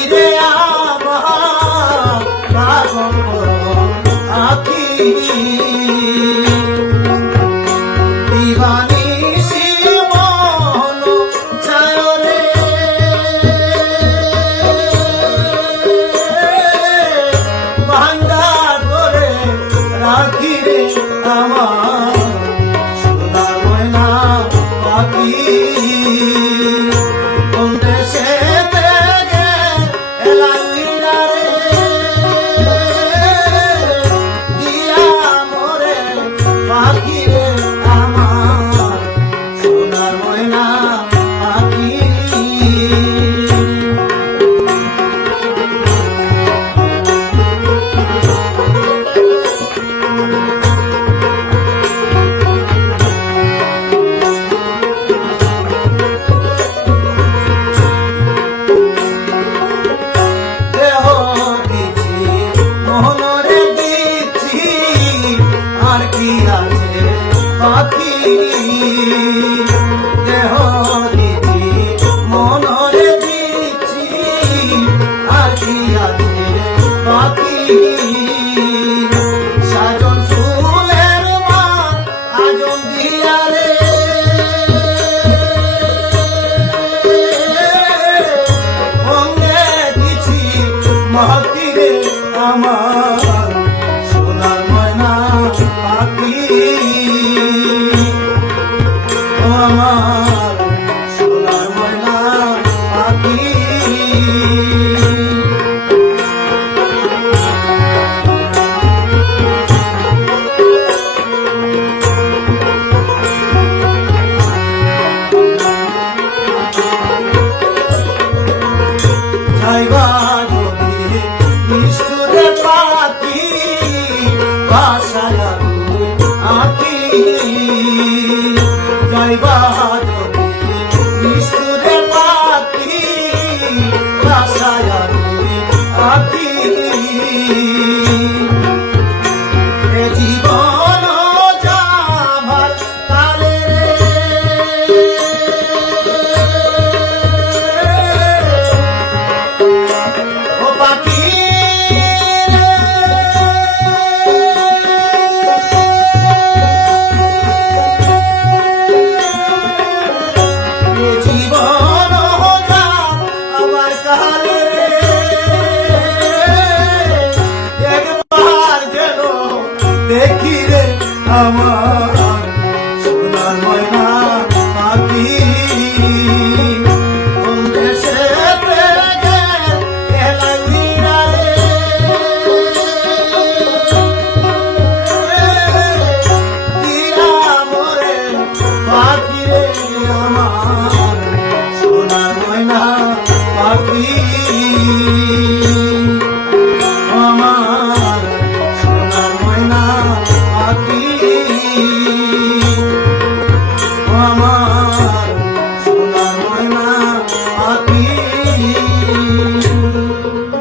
idea. রে আমার সোনার ময়না পাখি আমার সোনার ময়না পাখি Bye bye. আমার